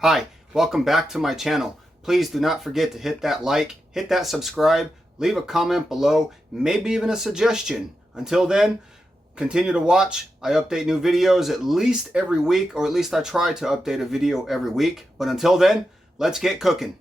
Hi, welcome back to my channel. Please do not forget to hit that like, hit that subscribe, leave a comment below, maybe even a suggestion. Until then, continue to watch. I update new videos at least every week, or at least I try to update a video every week. But until then, let's get cooking.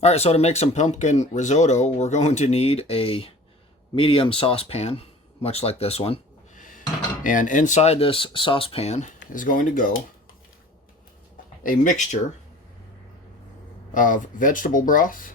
Alright, so to make some pumpkin risotto, we're going to need a medium saucepan, much like this one. And inside this saucepan is going to go a mixture of vegetable broth,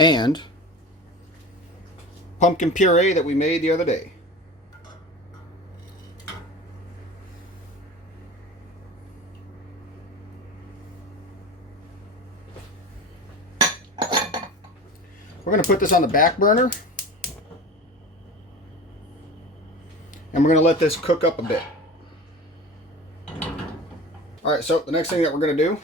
and pumpkin puree that we made the other day. We're going to put this on the back burner, and we're going to let this cook up a bit. Alright, so the next thing that we're going to do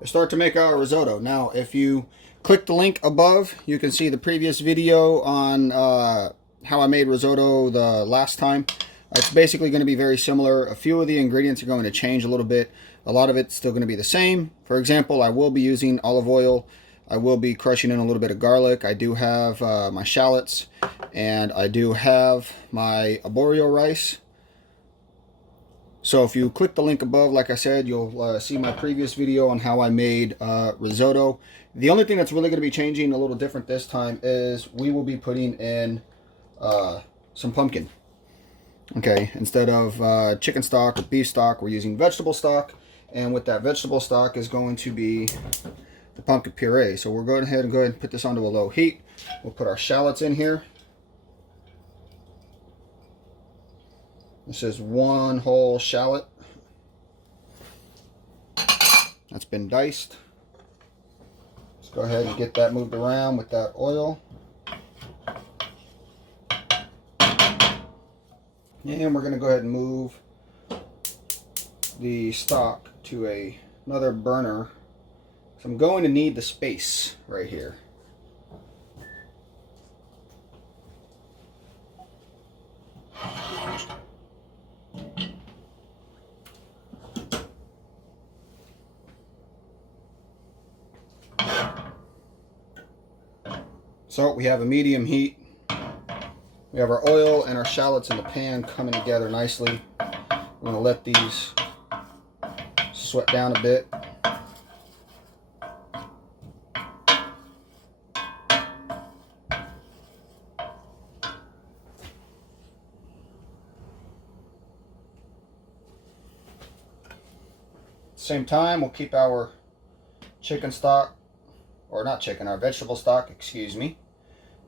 is start to make our risotto. Now, if you click the link above, you can see the previous video on how I made risotto the last time. It's basically going to be very similar. A few of the ingredients are going to change a little bit. A lot of it's still going to be the same. For example, I will be using olive oil. I will be crushing in a little bit of garlic. I do have my shallots, and I do have my arborio rice. So if you click the link above, like I said, you'll see my previous video on how I made risotto. The only thing that's really going to be changing a little different this time is we will be putting in some pumpkin. Okay, instead of chicken stock or beef stock, we're using vegetable stock. And with that vegetable stock is going to be the pumpkin puree. So we're going ahead and put this onto a low heat. We'll put our shallots in here. This is one whole shallot that's been diced. Let's go ahead and get that moved around with that oil. And we're going to go ahead and move the stock to another burner. So I'm going to need the space right here. So we have a medium heat. We have our oil and our shallots in the pan coming together nicely. We're going to let these sweat down a bit. Same time, we'll keep our chicken stock, or not chicken, our vegetable stock, excuse me,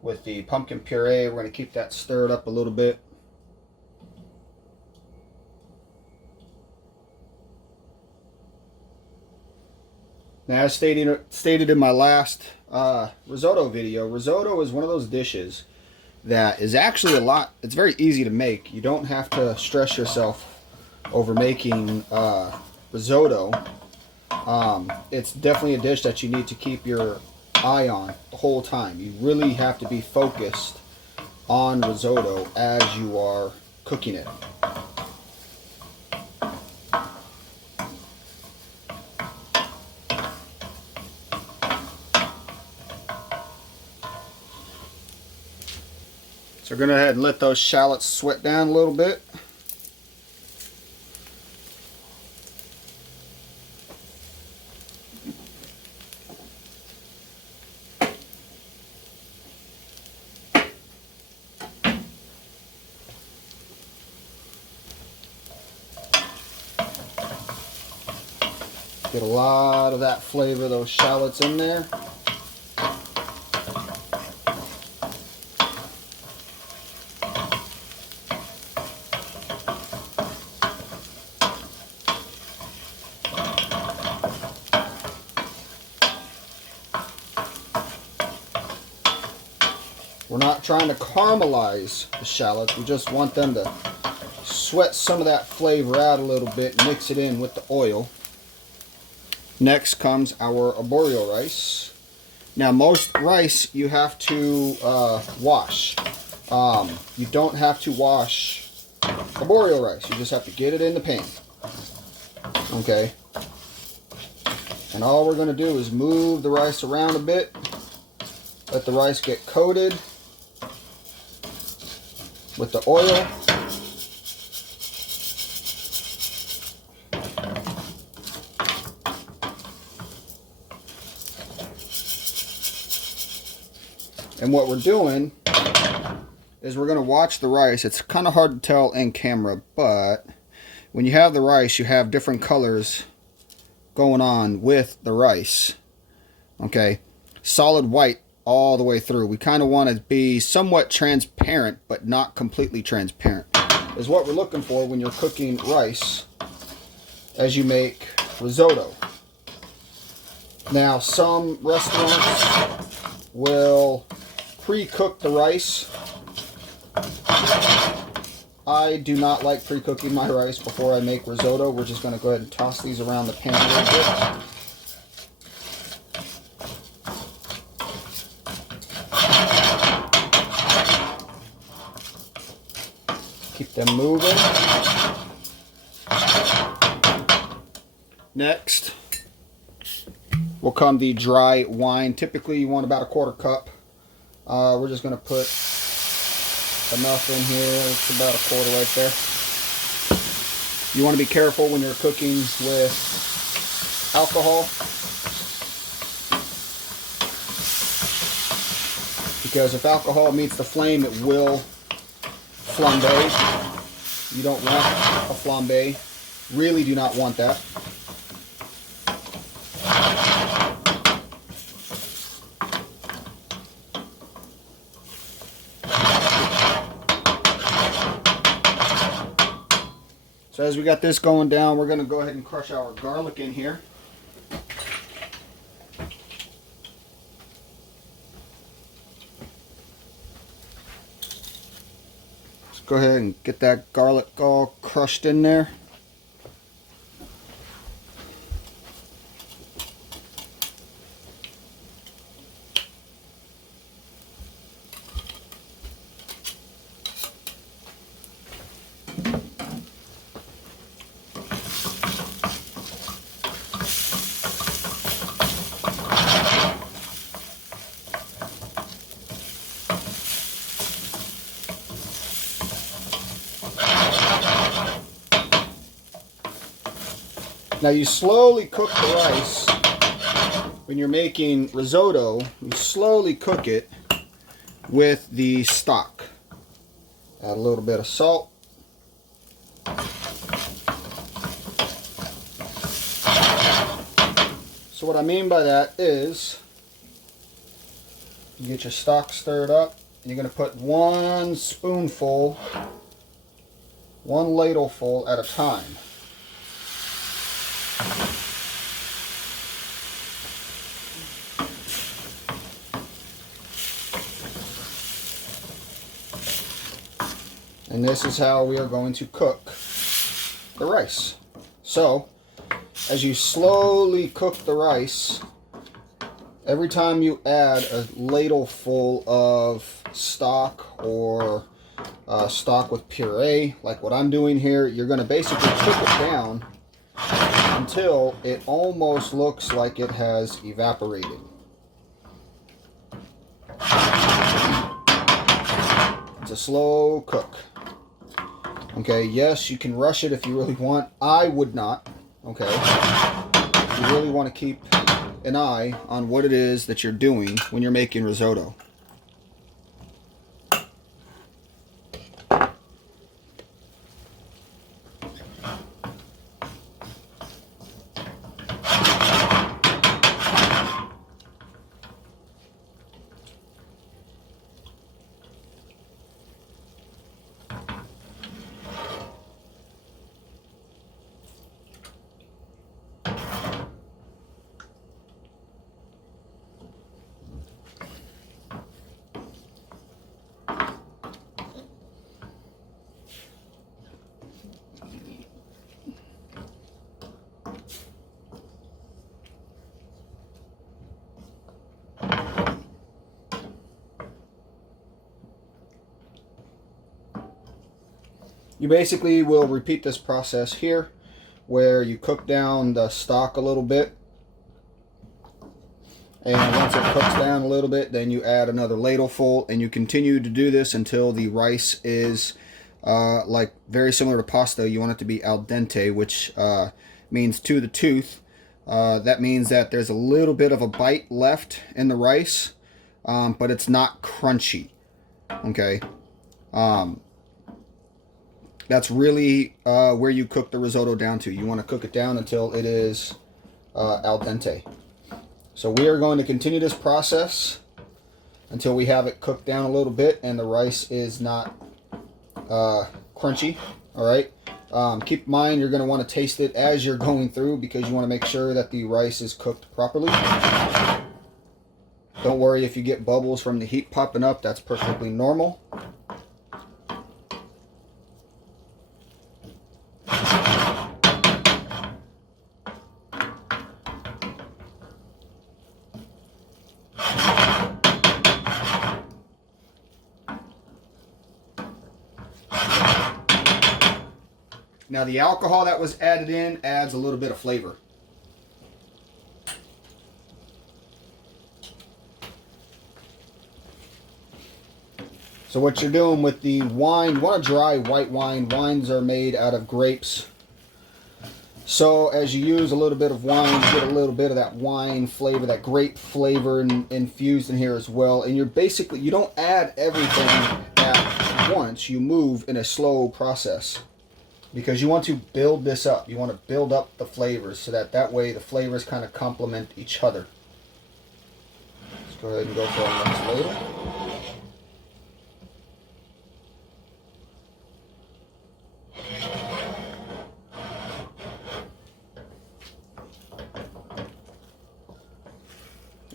with the pumpkin puree. We're going to keep that stirred up a little bit. Now, as stated in my last risotto video, risotto is one of those dishes that is actually it's very easy to make. You don't have to stress yourself over making risotto. It's definitely a dish that you need to keep your eye on the whole time. You really have to be focused on risotto as you are cooking it. So we're going to go ahead and let those shallots sweat down a little bit. Get a lot of that flavor, those shallots in there. We're not trying to caramelize the shallots. We just want them to sweat some of that flavor out a little bit, mix it in with the oil. Next comes our arborio rice. Now, most rice you have to wash. You don't have to wash arborio rice. You just have to get it in the pan. Okay. And all we're going to do is move the rice around a bit. Let the rice get coated with the oil. And what we're doing is we're going to watch the rice. It's kind of hard to tell in camera, but when you have the rice, you have different colors going on with the rice. Okay, solid white all the way through. We kind of want to be somewhat transparent, but not completely transparent, is what we're looking for when you're cooking rice as you make risotto. Now, some restaurants will pre-cook the rice. I do not like pre-cooking my rice before I make risotto. We're just going to go ahead and toss these around the pan a little bit. Keep them moving. Next will come the dry wine. Typically you want about a quarter cup. We're just going to put enough in here. It's about a quarter right there. You want to be careful when you're cooking with alcohol, because if alcohol meets the flame, it will flambe. You don't want a flambe. Really do not want that. So as we got this going down, we're going to go ahead and crush our garlic in here. Let's go ahead and get that garlic all crushed in there. Now you slowly cook the rice when you're making risotto. You slowly cook it with the stock. Add a little bit of salt. So what I mean by that is you get your stock stirred up and you're going to put one spoonful, one ladleful at a time. And this is how we are going to cook the rice. So, as you slowly cook the rice, every time you add a ladleful of stock or stock with puree, like what I'm doing here, you're going to basically cook it down until it almost looks like it has evaporated. It's a slow cook. Okay, yes, you can rush it if you really want. I would not. Okay, you really want to keep an eye on what it is that you're doing when you're making risotto. You basically will repeat this process here, where you cook down the stock a little bit, and once it cooks down a little bit, then you add another ladleful, and you continue to do this until the rice is like very similar to pasta. You want it to be al dente, which means to the tooth. That means that there's a little bit of a bite left in the rice, but it's not crunchy. Okay, that's really where you cook the risotto down to. You want to cook it down until it is al dente. So we are going to continue this process until we have it cooked down a little bit and the rice is not crunchy. All right. Keep in mind, you're going to want to taste it as you're going through, because you want to make sure that the rice is cooked properly. Don't worry if you get bubbles from the heat popping up. That's perfectly normal. Now the alcohol that was added in adds a little bit of flavor. So what you're doing with the wine, you want a dry white wine. Wines are made out of grapes. So as you use a little bit of wine, you get a little bit of that wine flavor, that grape flavor infused in here as well. And you're basically, you don't add everything at once. You move in a slow process, because you want to build this up. You want to build up the flavors so that way the flavors kind of complement each other. Let's go ahead and go for our next ladle.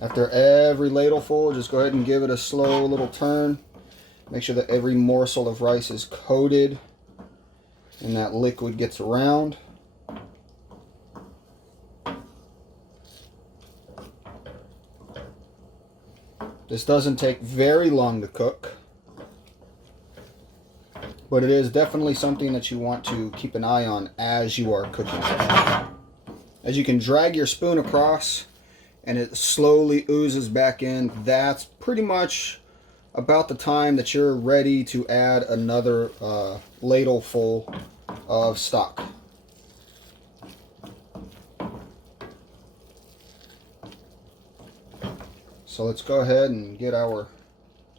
After every ladleful, just go ahead and give it a slow little turn. Make sure that every morsel of rice is coated and that liquid gets around. This doesn't take very long to cook, but it is definitely something that you want to keep an eye on as you are cooking. As you can drag your spoon across and it slowly oozes back in, that's pretty much about the time that you're ready to add another ladleful of stock. So let's go ahead and get our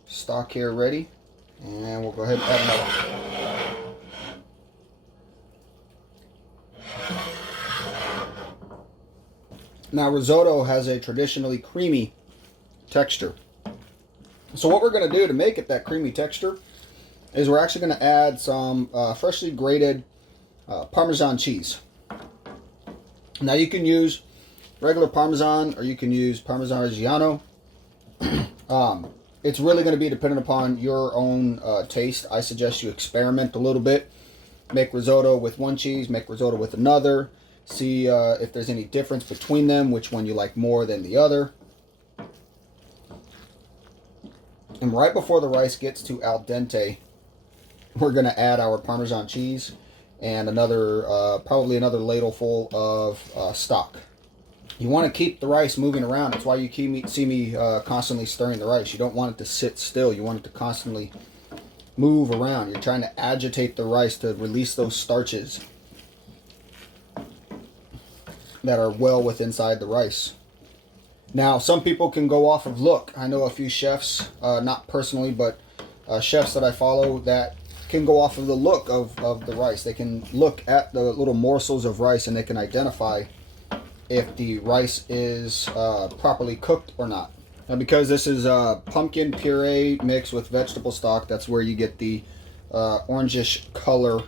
stock here ready, and we'll go ahead and add another. Now risotto has a traditionally creamy texture. So what we're going to do to make it that creamy texture is we're actually going to add some freshly grated Parmesan cheese. Now you can use regular Parmesan or you can use Parmesan Reggiano. It's really going to be dependent upon your own taste. I suggest you experiment a little bit. Make risotto with one cheese, make risotto with another. See if there's any difference between them, which one you like more than the other. And right before the rice gets to al dente, we're going to add our Parmesan cheese and another, probably another ladleful of stock. You want to keep the rice moving around. That's why you see me constantly stirring the rice. You don't want it to sit still. You want it to constantly move around. You're trying to agitate the rice to release those starches that are well within inside the rice. Now, some people can go off of look. I know a few chefs, not personally, but chefs that I follow that can go off of the look of the rice. They can look at the little morsels of rice and they can identify if the rice is properly cooked or not. Now, because this is pumpkin puree mixed with vegetable stock, that's where you get the orangish color,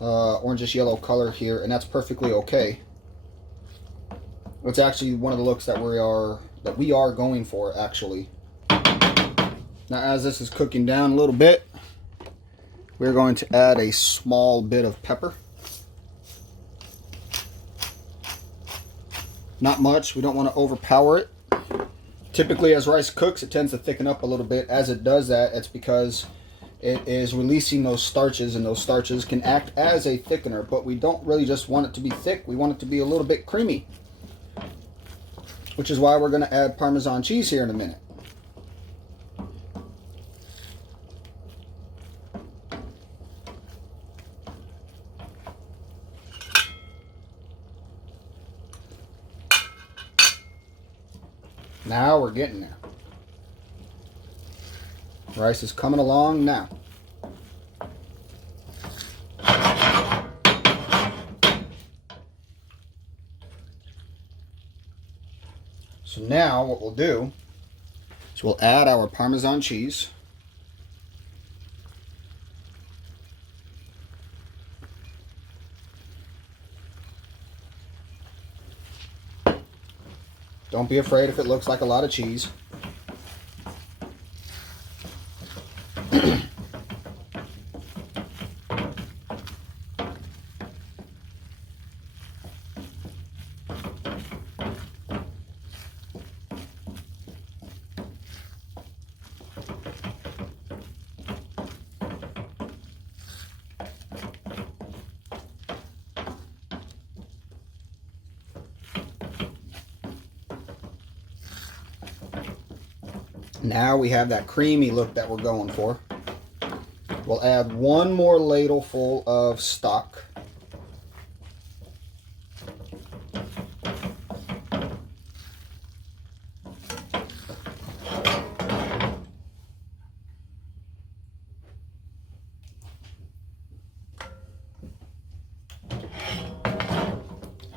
orangish yellow color here, and that's perfectly okay. It's actually one of the looks that we are going for, actually. Now, as this is cooking down a little bit, we're going to add a small bit of pepper. Not much. We don't want to overpower it. Typically, as rice cooks, it tends to thicken up a little bit. As it does that, it's because it is releasing those starches, and those starches can act as a thickener, but we don't really just want it to be thick. We want it to be a little bit creamy, which is why we're going to add Parmesan cheese here in a minute. Now we're getting there. Rice is coming along now. So now what we'll do is we'll add our Parmesan cheese. Don't be afraid if it looks like a lot of cheese. Now we have that creamy look that we're going for. We'll add one more ladle full of stock.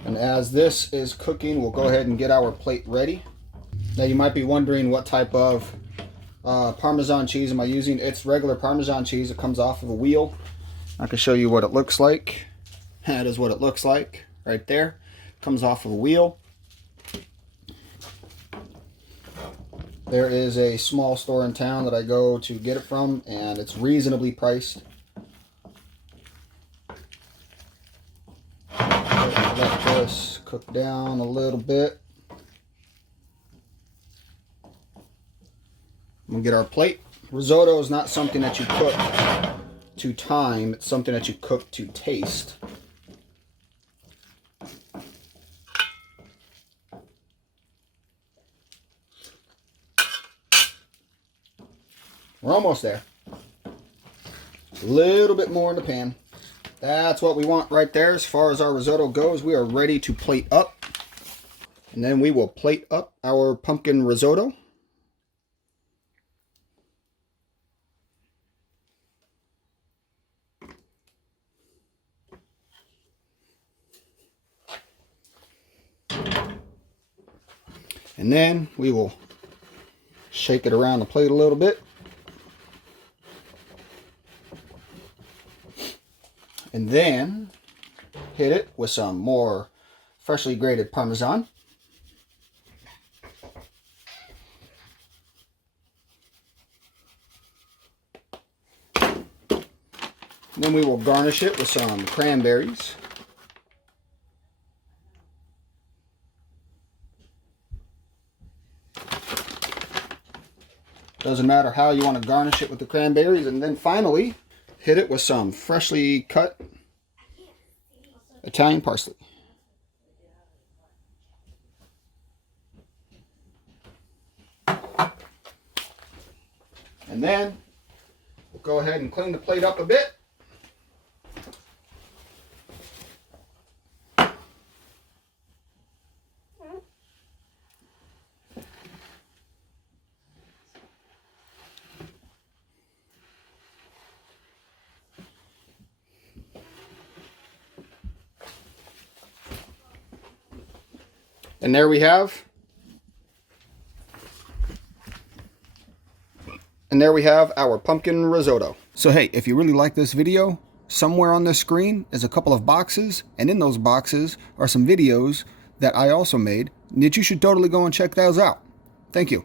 And as this is cooking, we'll go ahead and get our plate ready. Now you might be wondering what type of Parmesan cheese am I using. It's regular Parmesan cheese. It comes off of a wheel. I can show you what it looks like. That is what it looks like right there. Comes off of a wheel. There is a small store in town that I go to get it from, and it's reasonably priced. Let this cook down a little bit. We'll get our plate. Risotto is not something that you cook to time. It's something that you cook to taste. We're almost there. A little bit more in the pan. That's what we want right there. As far as our risotto goes, we are ready to plate up. And then we will plate up our pumpkin risotto. And then we will shake it around the plate a little bit. And then hit it with some more freshly grated Parmesan. And then we will garnish it with some cranberries. Doesn't matter how you want to garnish it with the cranberries. And then finally, hit it with some freshly cut Italian parsley. And then we'll go ahead and clean the plate up a bit. And there we have. And there we have our pumpkin risotto. So hey, if you really like this video, somewhere on this screen is a couple of boxes, and in those boxes are some videos that I also made that you should totally go and check those out. Thank you.